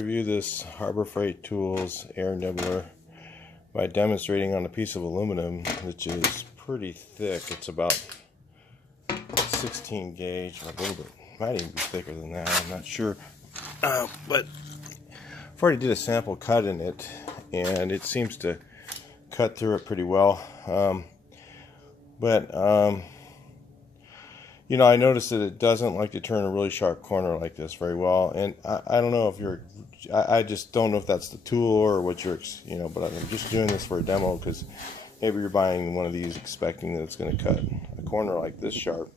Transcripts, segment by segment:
review this Harbor Freight Tools air nibbler by demonstrating on a piece of aluminum, which is pretty thick. It's about 16 gauge, or a little bit, might even be thicker than that, I'm not sure. But I've already did a sample cut in it, and it seems to cut through it pretty well. You know, I noticed that it doesn't like to turn a really sharp corner like this very well, and I don't know if you're, I just don't know if that's the tool or what you're, you know, but I'm just doing this for a demo because maybe you're buying one of these expecting that it's going to cut a corner like this sharp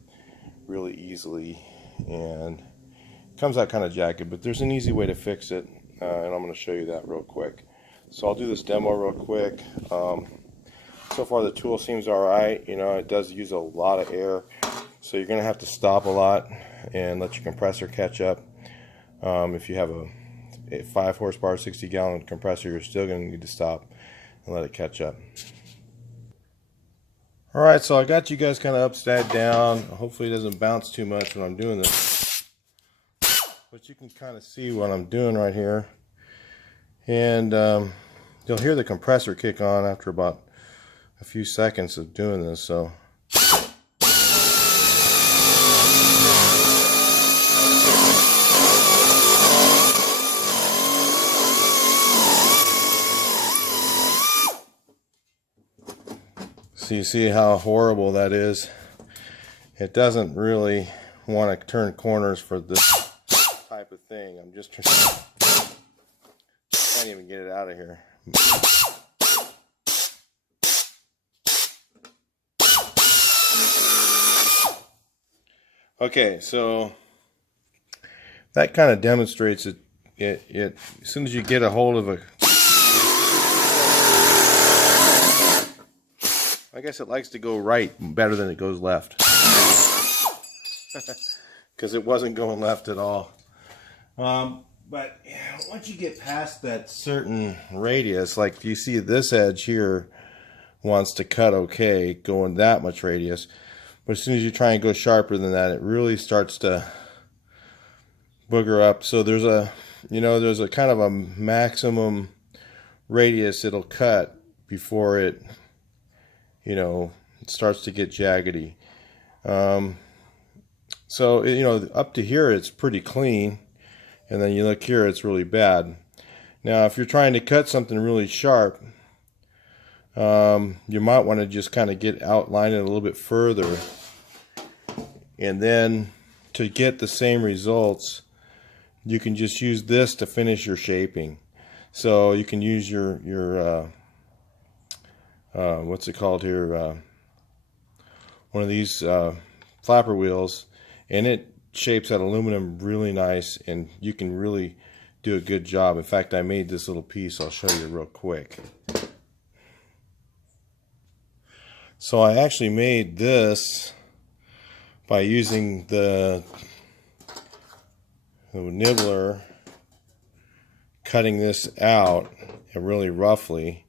really easily, and it comes out kind of jagged, but there's an easy way to fix it, and I'm going to show you that real quick. So I'll do this demo real quick. So far the tool seems alright. You know, it does use a lot of air, so you're going to have to stop a lot and let your compressor catch up. If you have a 5 horsepower 60 gallon compressor, you're still going to need to stop and let it catch up. Alright, so I got you guys kind of upside down. Hopefully it doesn't bounce too much when I'm doing this, but you can kind of see what I'm doing right here, and you'll hear the compressor kick on after about a few seconds of doing this. So you see how horrible that is. It doesn't really want to turn corners for this type of thing. I'm just trying, can't even get it out of here. Okay, so that kind of demonstrates it. As soon as you get a hold of a, I guess it likes to go right better than it goes left, because it wasn't going left at all. But once you get past that certain radius, like you see this edge here wants to cut okay, going that much radius. But as soon as you try and go sharper than that, it really starts to booger up. So there's a, you know, there's a kind of a maximum radius it'll cut before it, you know, it starts to get jaggedy. So, you know, up to here it's pretty clean, and then you look here, it's really bad. Now, if you're trying to cut something really sharp, you might want to just kind of outline it a little bit further, and then to get the same results, you can just use this to finish your shaping. So you can use your what's it called here, one of these flapper wheels, and it shapes that aluminum really nice, and you can really do a good job. In fact, I made this little piece. I'll show you real quick. So I actually made this by using the nibbler, cutting this out really roughly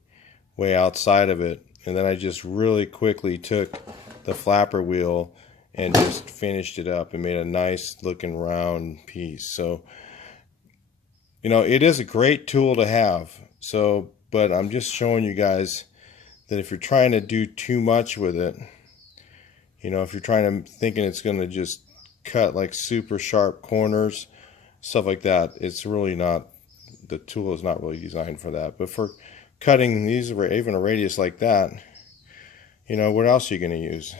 way outside of it, and then I just really quickly took the flapper wheel and just finished it up and made a nice looking round piece. So, you know, it is a great tool to have. So, but I'm just showing you guys that if you're trying to do too much with it, you know, if you're thinking it's going to just cut like super sharp corners, stuff like that, it's really not, the tool is not really designed for that. But for cutting these, even a radius like that, you know, what else are you going to use?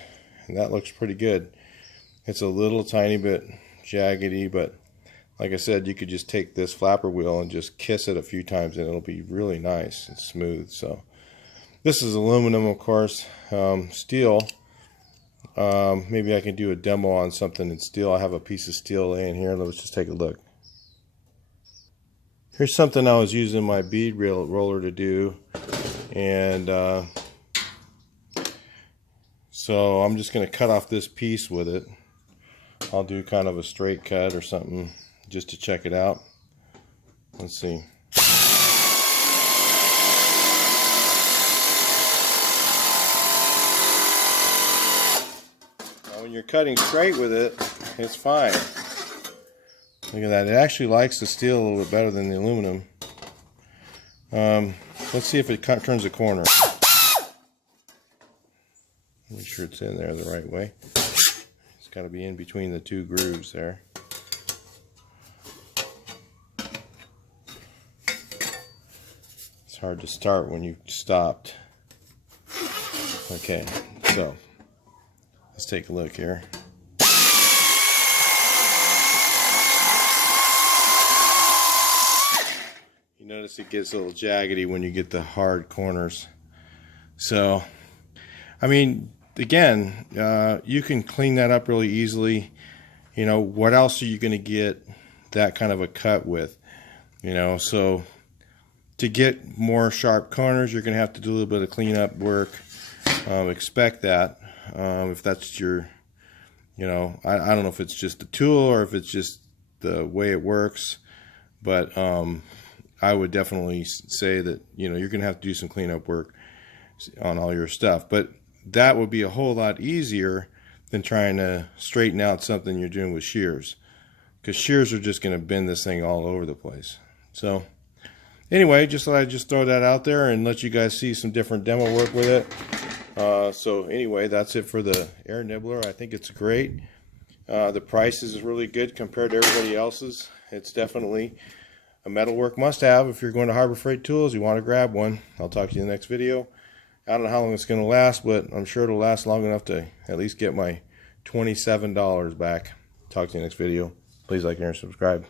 And that looks pretty good. It's a little tiny bit jaggedy, but like I said, you could just take this flapper wheel and just kiss it a few times and it'll be really nice and smooth. So this is aluminum, of course. Steel, maybe I can do a demo on something in steel. I have a piece of steel laying here. Let's just take a look. Here's something I was using my bead roller to do, and so I'm just going to cut off this piece with it. I'll do kind of a straight cut or something just to check it out. Let's see. Now, when you're cutting straight with it, it's fine. Look at that. It actually likes the steel a little bit better than the aluminum. Let's see if it turns a corner. Make sure it's in there the right way. It's got to be in between the two grooves there. It's hard to start when you stopped. Okay, so let's take a look here. You notice it gets a little jaggedy when you get the hard corners. So, I mean, again, you can clean that up really easily. You know, what else are you going to get that kind of a cut with? You know, so to get more sharp corners, you're going to have to do a little bit of cleanup work. Expect that. If that's your, you know, I don't know if it's just the tool or if it's just the way it works, but I would definitely say that, you know, you're going to have to do some cleanup work on all your stuff. But that would be a whole lot easier than trying to straighten out something you're doing with shears, because shears are just going to bend this thing all over the place. So anyway, just thought I'd just throw that out there and let you guys see some different demo work with it. So anyway, that's it for the air nibbler. I think it's great. The price is really good compared to everybody else's. It's definitely a metalwork must-have. If you're going to Harbor Freight Tools, you want to grab one. I'll talk to you in the next video. I don't know how long it's going to last, but I'm sure it'll last long enough to at least get my $27 back. Talk to you in the next video. Please like and subscribe.